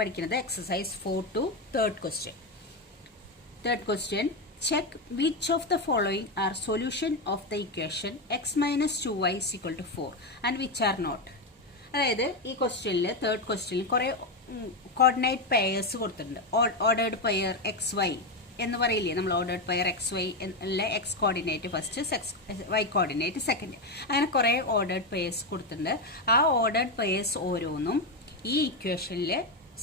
പഠിക്കുന്നത് exercise 4 to third question. Third question, check which of the following are solution of the equation x minus 2y is equal to 4 and which are not. അതായത് ഈ ക്വസ്റ്റ്യനിൽ third ക്വസ്റ്റ്യനിൽ കുറെ coordinate pairs കൊടുത്തിട്ടുണ്ട്. Ordered pair X Y എന്ന് പറയില്ലേ നമ്മൾ, ordered pair X Y അല്ലെ, X coordinate first, Y coordinate second, അങ്ങനെ കുറെ ഓർഡേർഡ് പെയർസ് കൊടുത്തിട്ടുണ്ട്. ആ ഓർഡേർഡ് പെയർസ് ഓരോന്നും ഈ ഇക്വേഷനിൽ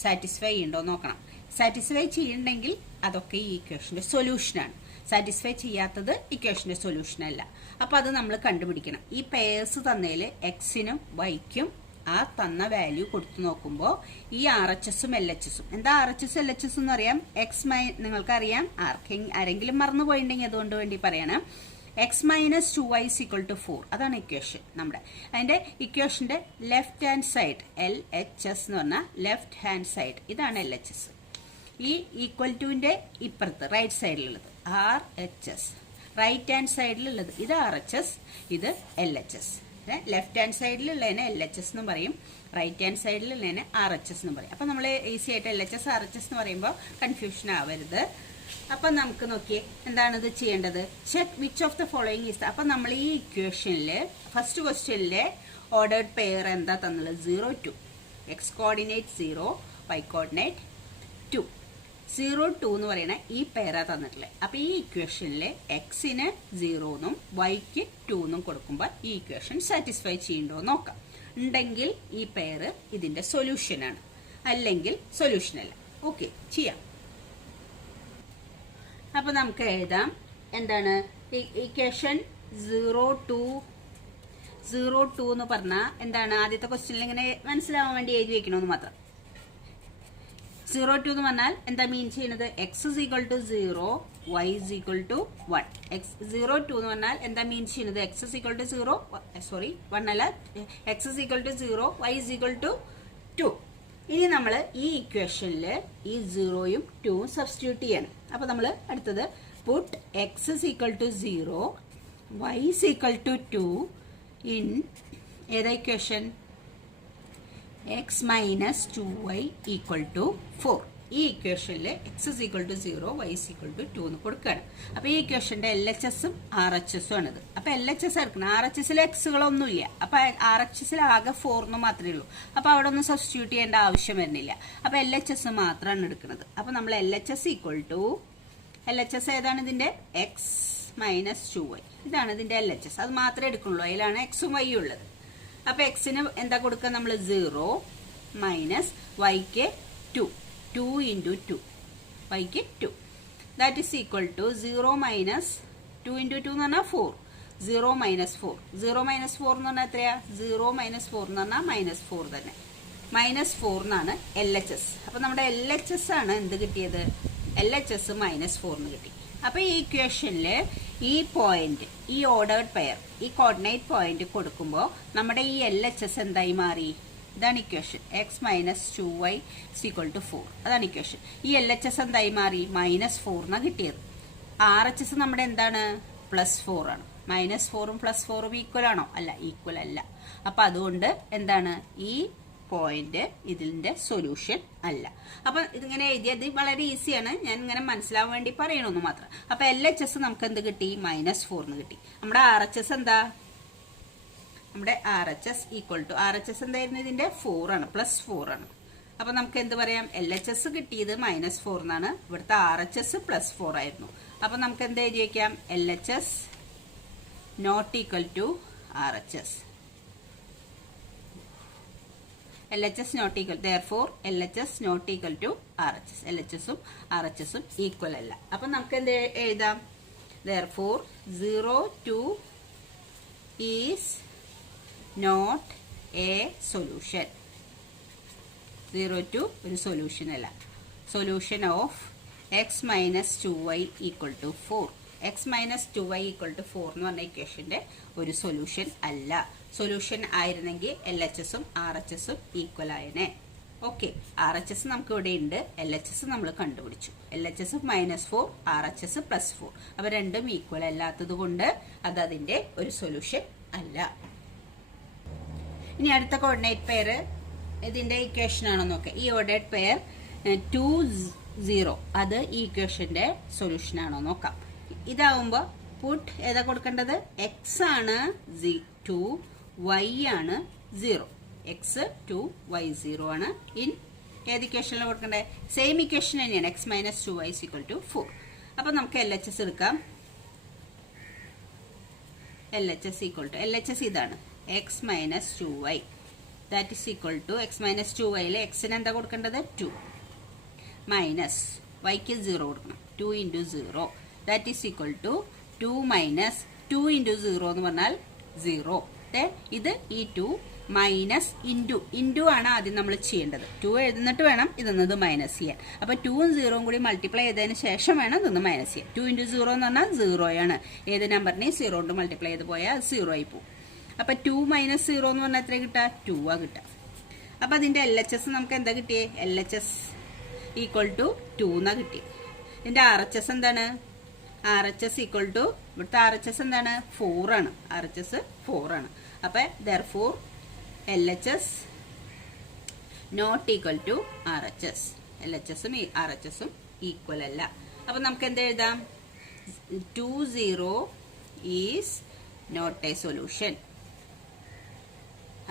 സാറ്റിസ്ഫൈ ചെയ്യുന്നുണ്ടോ നോക്കണം. സാറ്റിസ്ഫൈ ചെയ്യുന്നുണ്ടെങ്കിൽ അതൊക്കെ ഈ ഇക്വേഷന്റെ സൊല്യൂഷനാണ്. സാറ്റിസ്ഫൈ ചെയ്യാത്തത് ഇക്വേഷന്റെ സൊല്യൂഷൻ അല്ല. അപ്പൊ അത് നമ്മൾ കണ്ടുപിടിക്കണം. ഈ പെയർസ് തന്നതിൽ എക്സിനും വൈക്കും ആ തന്ന വാല്യൂ കൊടുത്തു നോക്കുമ്പോൾ ഈ ആർ എച്ച് എസും എൽ എച്ച് എസും, എന്താ R H S L H S എന്ന് അറിയാം, നിങ്ങൾക്കറിയാം, ആരെങ്കിലും മറന്നു പോയിട്ടുണ്ടെങ്കിൽ അതുകൊണ്ട് വേണ്ടി പറയണം. X minus 2y is equal to 4, അതാണ് ഇക്വേഷൻ നമ്മുടെ. അതിന്റെ ഇക്വേഷന്റെ left hand side L H S എന്ന് പറഞ്ഞാൽ ലെഫ്റ്റ് ഹാൻഡ് സൈഡ്, ഇതാണ് എൽ എച്ച് എസ്. ഈ ഈക്വൽ ടുവിന്റെ ഇപ്പുറത്ത് റൈറ്റ് സൈഡിലുള്ളത് R H S, right hand സൈഡിലുള്ളത് ഇത് ആർ എച്ച് എസ്, ഇത് L H S. Left hand സൈഡിലുള്ളതിനെ എൽ എച്ച് എസ് എന്നും പറയും, റൈറ്റ് ഹാൻഡ് സൈഡിലുള്ളതിനെ ആർ എച്ച് എസ് എന്നും പറയും. അപ്പൊ നമ്മൾ ഈസി ആയിട്ട് L H S R H S എന്ന് പറയുമ്പോൾ കൺഫ്യൂഷൻ ആവരുത്. അപ്പൊ നമുക്ക് നോക്കിയേ എന്താണ് ഇത് ചെയ്യേണ്ടത്. Check which of the following is. അപ്പൊ നമ്മൾ ഈ ഇക്വേഷനില് ഫസ്റ്റ് ക്വസ്റ്റ്യനിലെ ഓർഡേർഡ് പെയർ എന്താ തന്നുള്ളത്, 0 2, എക്സ് കോർഡിനേറ്റ് 0, വൈ കോർഡിനേറ്റ് 2. 0 2 എന്ന് പറയുന്ന ഈ പെയറാ തന്നിട്ടുള്ളത്. അപ്പൊ ഈ ഇക്വേഷനിലെ എക്സിന് 0 എന്നും വൈക്ക് 2 എന്നും കൊടുക്കുമ്പോൾ ഈ ഇക്വേഷൻ സാറ്റിസ്ഫൈ ചെയ്യണ്ടോ നോക്കാം. ഉണ്ടെങ്കിൽ ഈ പെയർ ഇതിന്റെ സൊല്യൂഷനാണ്, അല്ലെങ്കിൽ സൊല്യൂഷൻ അല്ല. ഓക്കെ, ചെയ്യാം. അപ്പൊ നമുക്ക് എഴുതാം എന്താണ് ഇക്വേഷൻ 0 2 എന്ന് പറഞ്ഞാൽ എന്താണ്. ആദ്യത്തെ ക്വസ്റ്റ്യനിൽ ഇങ്ങനെ മനസ്സിലാവാൻ വേണ്ടി എഴുതി വെക്കണമെന്ന് മാത്രം. 0 2 എന്ന് പറഞ്ഞാൽ എന്താ മീൻ ചെയ്യുന്നത്, X is equal to 0, Y is equal to 1. 0 2 എന്ന് പറഞ്ഞാൽ എന്താ മീൻ ചെയ്യുന്നത്, X is equal to 0, sorry 1 അല്ല, X is equal to 0, Y is equal to 2. ഇനി നമ്മൾ ഈ ഇക്വേഷനിൽ ഈ 0യും 2യും സബ്സ്റ്റിറ്റ്യൂട്ട് ചെയ്യണം. അപ്പൊ നമ്മൾ അടുത്തത് put x is equal to 0, Y is equal to 2 in ഏതാ equation, X minus 2y equal to 4. ഈ ഇക്വേഷനിൽ x is equal to 0, Y is equal to 2 എന്ന് കൊടുക്കുകയാണ്. അപ്പൊ ഈ ഇക്വേഷന്റെ എൽ എച്ച് എസും ആർ എച്ച് എസും ആണിത്. അപ്പൊ എൽ എച്ച് എസ് എടുക്കണം. ആർ എച്ച് എസിൽ എക്സുകളൊന്നുമില്ല. അപ്പൊ ആർ എച്ച് എസിൽ ആകെ 4 എന്ന് മാത്രമേ ഉള്ളൂ. അപ്പൊ അവിടെ ഒന്നും സബ്സ്റ്റിറ്റ്യൂട്ട് ചെയ്യേണ്ട ആവശ്യം വരുന്നില്ല. അപ്പൊ എൽ എച്ച് എസ് മാത്രമാണ് എടുക്കുന്നത്. അപ്പൊ നമ്മൾ L H S equal to, L H S ഏതാണ് ഇതിന്റെ, എക്സ് മൈനസ് 2y, ഇതാണ് ഇതിന്റെ എൽ എച്ച് എസ്. അത് മാത്രമേ എടുക്കുള്ളൂ. അതിലാണ് എക്സും വൈയും ഉള്ളത്. അപ്പൊ എക്സിന് എന്താ കൊടുക്കുക നമ്മൾ, 0 മൈനസ് വൈക്ക് 2, 2 ഇൻറ്റു 2, വൈക്ക് 2, that is equal to 0 minus 2 into 2 എന്ന് പറഞ്ഞാൽ 4, 0 മൈനസ് 4, 0 മൈനസ് 4 എന്ന് പറഞ്ഞാൽ എത്രയാ, 0 മൈനസ് 4 എന്ന് പറഞ്ഞാൽ മൈനസ് 4 തന്നെ, മൈനസ് 4 എന്നാണ് എൽ എച്ച് എസ്. അപ്പൊ നമ്മുടെ എൽ എച്ച് എസ് ആണ് എന്ത് കിട്ടിയത്, എൽ എച്ച് എസ് മൈനസ് 4 എന്ന് കിട്ടി. അപ്പൊ ഈ ഇക്വേഷനില് ഈ പോയിന്റ്, ഈ ഓർഡേർഡ് പെയർ, ഈ കോർഡിനേറ്റ് പോയിന്റ് കൊടുക്കുമ്പോൾ നമ്മുടെ ഈ എൽ എച്ച് എസ് എന്തായി മാറി, ഇതാണ് equation, X minus 2y equal to 4, അതാണ് ഇക്വേഷൻ. ഈ എൽ എച്ച് എസ് എന്തായി മാറി, മൈനസ് 4 എന്നാണ് കിട്ടിയത്. ആർ എച്ച് എസ് നമ്മുടെ എന്താണ്, പ്ലസ് 4 ആണ്. മൈനസ് 4ഉം പ്ലസ് 4ഉം ഈക്വൽ ആണോ, അല്ല, ഈക്വൽ അല്ല. അപ്പൊ അതുകൊണ്ട് എന്താണ് ഈ പോയിന്റ് ഇതിന്റെ സൊല്യൂഷൻ അല്ല. അപ്പൊ ഇതിങ്ങനെ എഴുതിയത് വളരെ ഈസിയാണ്, ഞാൻ ഇങ്ങനെ മനസ്സിലാവാൻ വേണ്ടി പറയണമെന്ന് മാത്രം. അപ്പൊ എൽ എച്ച് എസ് നമുക്ക് എന്ത് കിട്ടി, മൈനസ് 4 എന്ന് കിട്ടി. നമ്മുടെ ആർ എച്ച് എസ് എന്താ, നമ്മുടെ R H S equal to, R H S എന്തായിരുന്നു ഇതിന്റെ 4 ആണ്, പ്ലസ് 4 ആണ്. അപ്പൊ നമുക്ക് എന്ത് പറയാം, എൽ എച്ച് എസ് കിട്ടിയത് മൈനസ് 4 എന്നാണ്, ഇവിടുത്തെ ആർ എച്ച് എസ് പ്ലസ് 4 ആയിരുന്നു. അപ്പൊ നമുക്ക് എന്ത് എഴുതി വെക്കാം, L H S not equal to R H S. LHS not equal, therefore LHS not equal to RHS. LHS ഉം RHS ഉം ഈക്വൽ അല്ല. അപ്പൊ നമുക്ക് എന്ത് എഴുതാം, therefore 0 2 is not a solution. 0 2 ഒരു സൊല്യൂഷൻ അല്ല. Solution of x minus 2y equal to 4. X minus 2y equal to 4 എന്ന് പറഞ്ഞ ഇക്വേഷന്റെ ഒരു സൊല്യൂഷൻ അല്ല. സൊല്യൂഷൻ ആയിരുന്നെങ്കിൽ എൽ എച്ച് എസും ആർ എച്ച് എസും ഈക്വൽ ആയനെ. ഓക്കെ, ആർ എച്ച് എസ് നമുക്ക് ഇവിടെ ഉണ്ട്, എൽ എച്ച് എസ് നമ്മൾ കണ്ടുപിടിച്ചു. L H S -4, R H S +4. അവ രണ്ടും ഈക്വൽ അല്ലാത്തത് കൊണ്ട് അത് അതിന്റെ ഒരു സൊല്യൂഷൻ അല്ല. ഇനി അടുത്ത കോർഡിനേറ്റ് പെയർ ഇതിന്റെ ഇക്വേഷൻ ആണോ നോക്കാം. ഈ ഓർഡേഡ് പെയർ 2 0 അത് ഈ ഇക്വേഷന്റെ സൊല്യൂഷൻ ആണോ നോക്കാം. ഇതാവുമ്പോ പുട്ട് ഏതാ കൊടുക്കേണ്ടത്? എക്സ് ആണ് 2, y ആണ് 0. എക്സ് 2 y 0 ആണ്. ഇൻ ഏത് ഇക്വേഷനിലാണ് കൊടുക്കണ്ടേ? സെയിം ഇക്വേഷൻ തന്നെയാണ്. x minus 2y = 4. അപ്പൊ നമുക്ക് LHS എടുക്കാം. LHS ഇതാണ് x minus 2y that is equal to x minus 2yയിലെ എക്സിന് എന്താ കൊടുക്കേണ്ടത്? 2 മൈനസ് yക്ക് 0 കൊടുക്കണം. 2 into 0 that is equal to 2 minus 2 into 0 എന്ന് പറഞ്ഞാൽ 0. ഇത് ഈ 2 മൈനസ് ഇൻറ്റു ആണ് ആദ്യം നമ്മൾ ചെയ്യേണ്ടത്. 2 എഴുതുന്നിട്ട് വേണം ഇതൊന്നത് മൈനസ് ചെയ്യാൻ. അപ്പൊ 2ഉം 0ഉം കൂടി മൾട്ടിപ്ലൈ ചെയ്തതിന് ശേഷം വേണം ഇതൊന്ന് മൈനസ് ചെയ്യാൻ. 2 ഇൻറ്റു 0 എന്ന് പറഞ്ഞാൽ 0 ആണ്. ഏത് നമ്പറിനെ 0 കൊണ്ട് മൾട്ടിപ്ലൈ ചെയ്ത് പോയാൽ 0 ആയി പോകും. അപ്പൊ 2 മൈനസ് 0 എന്ന് പറഞ്ഞാൽ എത്ര കിട്ടുക? 2 ആ കിട്ടുക. അപ്പൊ അതിന്റെ LHS നമുക്ക് എന്താ കിട്ടിയേ? LHS ഈക്വൽ ടു 2 എന്നാ കിട്ടി. ഇതിന്റെ RHS എന്താണ്? RHS ഈക്വൽ ടു ഇവിടുത്തെ RHS എന്താണ്? 4 ആണ്. RHS 4 ആണ്. അപ്പൊ therefore LHS not equal to RHS. LHSഉം RHSഉം ഈക്വൽ അല്ല. അപ്പൊ നമുക്ക് എന്ത് എഴുതാം? 2 0 ഈസ് നോട്ട് എ സൊല്യൂഷൻ.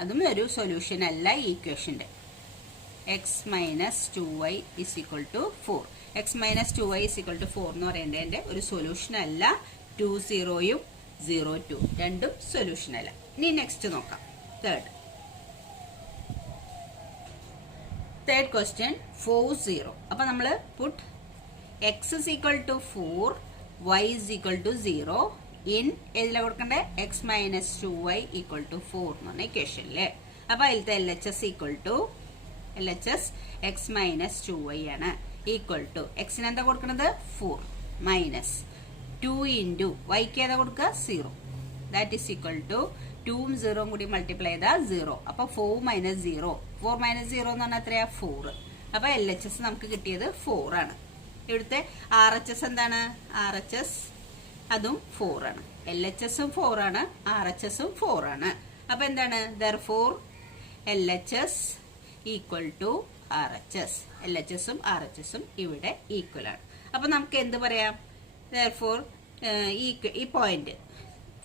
അതും ഒരു സൊല്യൂഷൻ അല്ല ഈ ഇക്വേഷന്റെ. x minus 2y is equal to 4. x minus 2y is equal to 4 എന്ന് പറയേണ്ടതിന്റെ ഒരു സൊല്യൂഷൻ അല്ല. 2 0യും 0 2 രണ്ടും സൊല്യൂഷൻ അല്ല. ഇനി നെക്സ്റ്റ് നോക്കാം. Third question 4 0. അപ്പൊ നമ്മള് puttu x is equal to 4 y is equal to 0 in ഏതിലാ കൊടുക്കണ്ടേ? x minus 2y equal to 4 എന്ന് പറഞ്ഞ ഇക്വേഷനില്. അപ്പൊ അതിലത്തെ LHS x minus 2y ആണ്. ഈക്വൽ ടു എക്സിന് എന്താ കൊടുക്കണത്? 4 മൈനസ് 2 ഇൻറ്റു വൈക്ക് ഏതാ കൊടുക്കുക? 0. ദാറ്റ് ഈസ് ഈക്വൽ ടു 2ഉം 0ഉം കൂടി മൾട്ടിപ്ലൈ ചെയ്താൽ 0. അപ്പൊ 4 മൈനസ് 0. 4 മൈനസ് 0 എന്ന് പറഞ്ഞാൽ എത്രയാ? 4. അപ്പൊ LHS നമുക്ക് കിട്ടിയത് 4 ആണ്. ഇവിടുത്തെ RHS എന്താണ്? RHS അതും 4 ആണ്. LHSഉം 4 ആണ്. RHSഉം 4 ആണ്. അപ്പൊ എന്താണ്? therefore LHS equal to RHS. LHSഉം RHSഉം ഇവിടെ ഈക്വൽ ആണ്. അപ്പൊ നമുക്ക് എന്ത് പറയാം? therefore ഈ പോയിന്റ്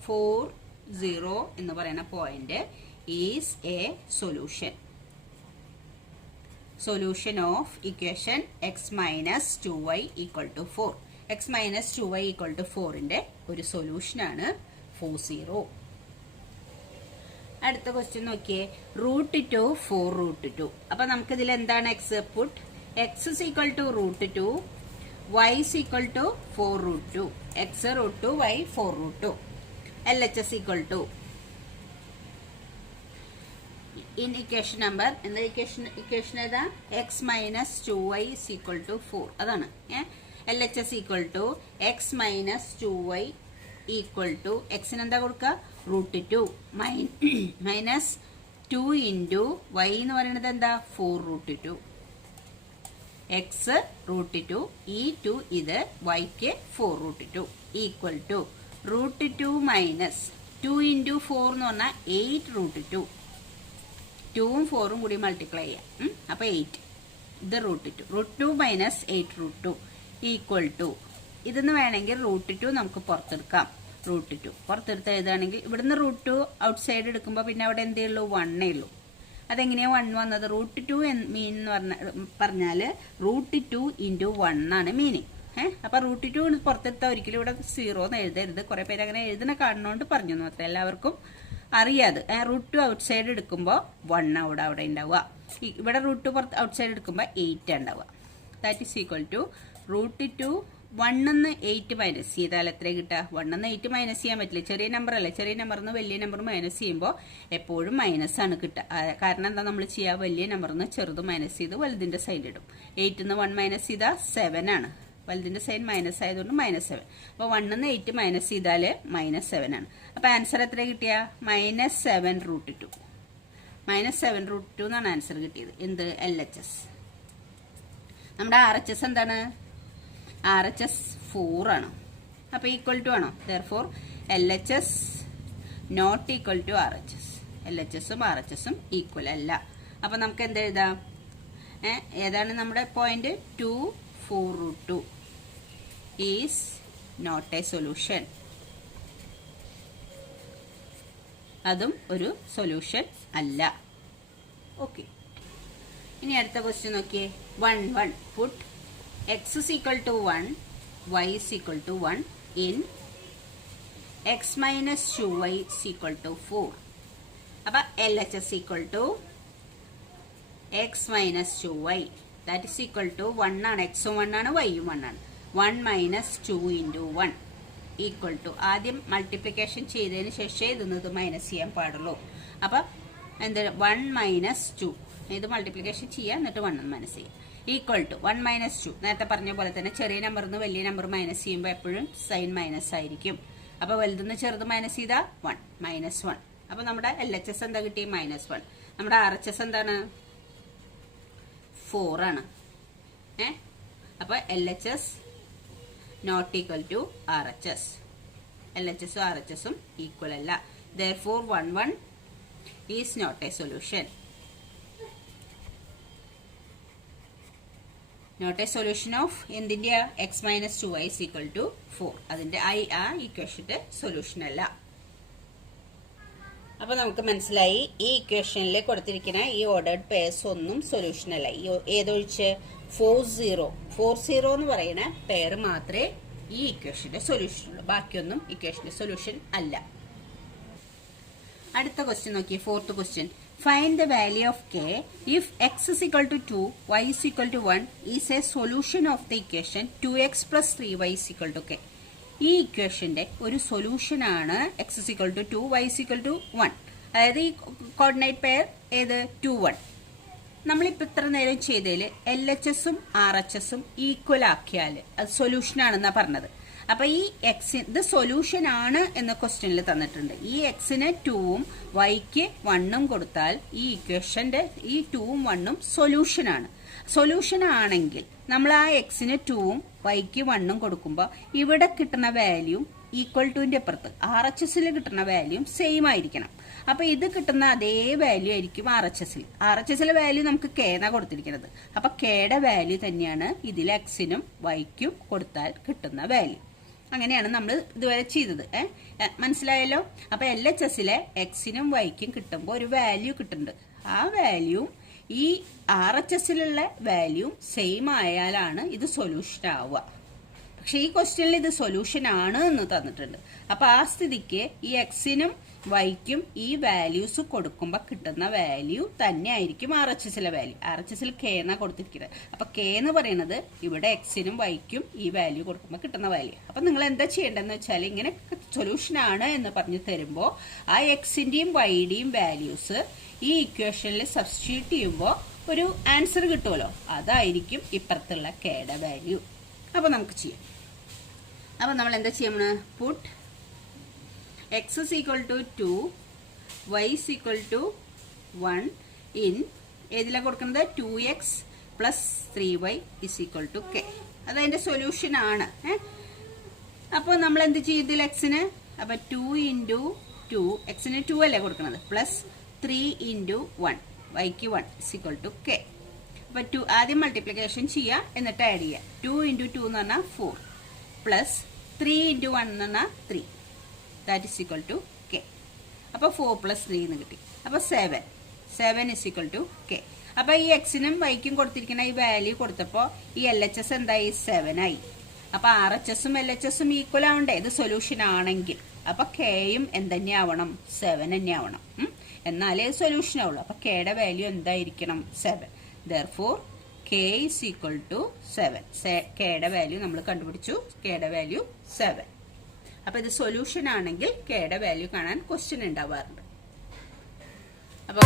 4 0 എന്ന് പറയുന്ന point is a solution. Solution of equation x minus 2y equal to 4. x minus 2y equal to 4ന്റെ ഒരു സൊല്യൂഷൻ ആണ് 4 0. അടുത്ത ക്വസ്റ്റ്യൻ നോക്കിയേ. √2 4 √2. അപ്പൊ നമുക്ക് ഇതിൽ എന്താണ് x? Put x is equal to √2, y is equal to 4 √2. x √2, y 4 √2. LHS equal to in equation number എന്താ ഇക്വേഷൻ ഏതാ? x minus 2y is equal to 4. അതാണ്. LHS equal to x minus 2y equal to x ന് എന്താ കൊടുക്കുക? √2 minus 2 into y എന്ന് പറയുന്നത് എന്താ? 4 √2. x √2 ഈ 2 ഇത് yക്ക് 4 √2 ഈക്വൽ ടു √2 മൈനസ് 2 ഇൻറ്റു 4 എന്ന് പറഞ്ഞാൽ 8 √2. 2ഉം 4ഉം കൂടി മൾട്ടിപ്ലൈ ചെയ്യാം. അപ്പൊ 8. ഇത് √2 മൈനസ് 8 √2 ഈക്വൽ ടു ഇതെന്ന് വേണമെങ്കിൽ √2 നമുക്ക് പുറത്തെടുക്കാം. √2 പുറത്തെടുത്ത് എഴുതുകയാണെങ്കിൽ ഇവിടുന്ന് √2 ഔട്ട് സൈഡ് എടുക്കുമ്പോൾ പിന്നെ അവിടെ എന്തേ ഉള്ളൂ? 1 ഉള്ളൂ. അതെങ്ങനെയാ 1 വന്നത്? √2 മീൻ എന്ന് പറഞ്ഞാല് √2 ഇൻറ്റു 1 ആണ് മീനിങ്. അപ്പൊ √2 പുറത്തെടുത്താൽ ഒരിക്കലും ഇവിടെ 0 എന്ന് എഴുതരുത്. കുറെ പേര് അങ്ങനെ എഴുതുന്ന കാണുന്നോണ്ട് പറഞ്ഞു മാത്രം. എല്ലാവർക്കും അറിയാതെ √2 ഔട്ട് സൈഡ് എടുക്കുമ്പോൾ 1 അവിടെ ഉണ്ടാവുക. ഇവിടെ √2 പുറത്ത് ഔട്ട് സൈഡ് എടുക്കുമ്പോൾ 8 ഉണ്ടാവുക. That is equal to √2 1 8 minus ചെയ്താൽ എത്ര കിട്ടുക? 1 8 മൈനസ് ചെയ്യാൻ പറ്റില്ല. ചെറിയ നമ്പർ അല്ലേ. ചെറിയ നമ്പറിന്ന് വലിയ നമ്പർ മൈനസ് ചെയ്യുമ്പോൾ എപ്പോഴും മൈനസ് ആണ് കിട്ടുക. കാരണം എന്താ നമ്മൾ ചെയ്യുക? വലിയ നമ്പറിന്ന് ചെറുത് മൈനസ് ചെയ്ത് വലുതിന്റെ സൈഡ് ഇടും. 8 1 മൈനസ് ചെയ്താൽ 7 ആണ്. വലുതിന്റെ സൈഡ് മൈനസ് ആയതുകൊണ്ട് -7. അപ്പൊ 1 8 മൈനസ് ചെയ്താല് -7 ആണ്. അപ്പൊ ആൻസർ എത്ര കിട്ടിയ? -7 √2. -7 √2 എന്നാണ് ആൻസർ കിട്ടിയത്. എന്ത്? LHS. നമ്മുടെ RHS എന്താണ്? RHS 4 ആണ്. അപ്പൊ ഈക്വൽ ടു ആണോ? therefore LHS not equal to RHS. LHSഉം RHSഉം ഈക്വൽ അല്ല. അപ്പം നമുക്ക് എന്ത് എഴുതാം? ഏതാണ് നമ്മുടെ point? 2, 4√2 is not a solution. അതും ഒരു സൊല്യൂഷൻ അല്ല. ഓക്കെ, ഇനി അടുത്ത ക്വസ്റ്റ്യൻ നോക്കിയേ. 1, 1 puttu x is equal to 1, y is equal to 1 in x minus 2y is equal to 4. അപ്പം LHS equal to x minus 2y that is equal to 1 ആണ്. x ഉം 1 ആണ്, y ഉം 1 ആണ്. 1 minus 2 into 1 equal to, ആദ്യം multiplication ചെയ്തതിന് ശേഷം ഇത് മൈനസ് ചെയ്യാൻ പാടുള്ളൂ. അപ്പം എന്താ 1 minus 2, ഇത് മൾട്ടിപ്ലിക്കേഷൻ ചെയ്യുക, എന്നിട്ട് 1 മൈനസ് ചെയ്യുക. Equal to 1 minus 2. നേരത്തെ പറഞ്ഞ പോലെ തന്നെ ചെറിയ നമ്പറിൽ നിന്ന് വലിയ നമ്പർ മൈനസ് ചെയ്യുമ്പോൾ എപ്പോഴും സൈൻ മൈനസ് ആയിരിക്കും. അപ്പോൾ വലുതെന്ന് ചെറുത് മൈനസ് ചെയ്താൽ 1 minus 1. അപ്പോൾ നമ്മുടെ LHS എന്താ കിട്ടി? -1. നമ്മുടെ RHS എന്താണ്? 4 ആണ്. അപ്പോൾ LHS not equal to RHS. LHS ഉം RHS ഉം ഈക്വൽ അല്ല. therefore 1, 1 is not a solution. Not a solution of എന്തിൻ്റെ? x minus 2y is equal to 4. അതിൻ്റെ ആ ഇക്വേഷന്റെ സൊല്യൂഷൻ അല്ല. അപ്പൊ നമുക്ക് മനസ്സിലായി ഈ ഇക്വേഷനിൽ കൊടുത്തിരിക്കുന്ന ഈ ഓർഡേർഡ് പെയർസ് ഒന്നും സൊല്യൂഷൻ അല്ല. ഏതൊഴിച്ച് 4, 0 എന്ന് പറയുന്ന പെയർ മാത്രമേ ഈ ഇക്വേഷന്റെ സൊല്യൂഷൻ ഉള്ളൂ. ബാക്കിയൊന്നും ഇക്വേഷന്റെ സൊല്യൂഷൻ അല്ല. അടുത്ത ക്വസ്റ്റ്യൻ നോക്കിയേ. 4th question. Find the value of k if x is equal to 2, y is equal to 1 is a solution of the equation 2x plus 3y is equal to k. ഈ ഇക്വേഷന്റെ ഒരു solution ആണ് x is equal to 2, y is equal to 1. അതായത് ഈ coordinate pair ഏത്? 2, 1. നമ്മളിപ്പോൾ ഇത്ര നേരം ചെയ്തതിൽ LHS ഉം RHS ഉം ഈക്വൽ ആക്കിയാൽ അത് സൊല്യൂഷൻ ആണെന്നാണ് പറഞ്ഞത്. അപ്പൊ ഈ ഇത് സൊല്യൂഷൻ ആണ് എന്ന ക്വസ്റ്റ്യനിൽ തന്നിട്ടുണ്ട്. ഈ എക്സിന് 2ഉം വൈക്ക് 1ഉം കൊടുത്താൽ ഈ ഇക്വേഷന്റെ ഈ 2ഉം 1ഉം സൊല്യൂഷൻ ആണ്. സൊല്യൂഷൻ ആണെങ്കിൽ നമ്മൾ ആ എക്സിന് 2ഉം വൈക്ക് 1ഉം കൊടുക്കുമ്പോൾ ഇവിടെ കിട്ടുന്ന വാല്യൂ ഈക്വൽ ടുവിന്റെ അപ്പുറത്ത് RHSൽ കിട്ടുന്ന വാല്യൂ സെയിം ആയിരിക്കണം. അപ്പൊ ഇത് കിട്ടുന്ന അതേ വാല്യൂ ആയിരിക്കും RHSലെ വാല്യൂ നമുക്ക് k എന്നാ കൊടുത്തിരിക്കുന്നത്. അപ്പൊ kയുടെ വാല്യൂ തന്നെയാണ് ഇതിൽ എക്സിനും വൈക്കും കൊടുത്താൽ കിട്ടുന്ന വാല്യൂ. അങ്ങനെയാണ് നമ്മൾ ഇതുവരെ ചെയ്തത്. മനസ്സിലായല്ലോ? അപ്പൊ LHSലെ എക്സിനും വൈക്കും കിട്ടുമ്പോൾ ഒരു വാല്യൂ കിട്ടുന്നുണ്ട്. ആ വാല്യൂ ഈ RHSലുള്ള വാല്യൂ സെയിം ആയാലാണ് ഇത് സൊല്യൂഷൻ ആവുക. പക്ഷെ ഈ ക്വസ്റ്റ്യനിൽ ഇത് സൊല്യൂഷൻ ആണ് എന്ന് തന്നിട്ടുണ്ട്. അപ്പൊ ആ സ്ഥിതിക്ക് ഈ എക്സിനും വൈക്കും ഈ വാല്യൂസ് കൊടുക്കുമ്പോൾ കിട്ടുന്ന വാല്യൂ തന്നെ ആയിരിക്കും RHSലെ വാല്യൂ. RHSൽ k എന്നാ കൊടുത്തിരിക്കുന്നത്. അപ്പൊ k എന്ന് പറയുന്നത് ഇവിടെ എക്സിനും വൈക്കും ഈ വാല്യൂ കൊടുക്കുമ്പോൾ കിട്ടുന്ന വാല്യൂ. അപ്പൊ നിങ്ങൾ എന്താ ചെയ്യേണ്ടതെന്ന് വെച്ചാൽ ഇങ്ങനെ സൊല്യൂഷൻ ആണ് എന്ന് പറഞ്ഞു തരുമ്പോൾ ആ എക്സിന്റെയും വൈയുടെയും വാല്യൂസ് ഈ ഇക്വേഷനിൽ സബ്സ്റ്റിറ്റ്യൂട്ട് ചെയ്യുമ്പോൾ ഒരു ആൻസർ കിട്ടുമല്ലോ, അതായിരിക്കും ഇപ്പുറത്തുള്ള kയുടെ വാല്യൂ. അപ്പൊ നമുക്ക് ചെയ്യാം. അപ്പൊ നമ്മൾ എന്താ ചെയ്യണം? Puttu x is equal to 2, y is equal to 1 in ഏതിലാണ് കൊടുക്കുന്നത്? 2x plus 3y is equal to k. അതതിന്റെ സൊല്യൂഷൻ ആണ്. അപ്പോൾ നമ്മൾ എന്ത് ചെയ്തില്ല എക്സിന്? അപ്പൊ 2 into 2, എക്സിന് 2 അല്ലേ കൊടുക്കുന്നത്, പ്ലസ് 3 into 1, വൈക്ക് 1 is equal to k. അപ്പൊ 2 ആദ്യം മൾട്ടിപ്ലിക്കേഷൻ ചെയ്യുക, എന്നിട്ട് ആഡ് ചെയ്യുക. 2 into 2 എന്ന് പറഞ്ഞാൽ 4 പ്ലസ് 3 into 1 എന്ന് പറഞ്ഞാൽ 3, that is equal to k. അപ്പോൾ 4 plus 3 എന്ന് കിട്ടി. അപ്പോൾ 7 is equal to k. അപ്പോൾ ഈ എക്സിനും വൈക്കും കൊടുത്തിരിക്കുന്ന ഈ വാല്യൂ കൊടുത്തപ്പോൾ ഈ LHS എന്തായി? 7 ആയി. അപ്പോൾ RHSഉം LHSഉം ഈക്വൽ ആവണ്ടേ ഇത് സൊല്യൂഷൻ ആണെങ്കിൽ? അപ്പോൾ kയും എന്തെന്നെ ആവണം? 7 തന്നെ ആവണം. എന്നാലേ സൊല്യൂഷൻ ആവുള്ളൂ. അപ്പോൾ kയുടെ വാല്യൂ എന്തായിരിക്കണം? 7. therefore k is equal to 7. kയുടെ value നമ്മൾ കണ്ടുപിടിച്ചു. kയുടെ വാല്യൂ 7. അപ്പൊ ഇത് സൊല്യൂഷൻ ആണെങ്കിൽ kയുടെ വാല്യൂ കാണാൻ ക്വസ്റ്റ്യൻ ഉണ്ടാവാറുണ്ട്. അപ്പൊ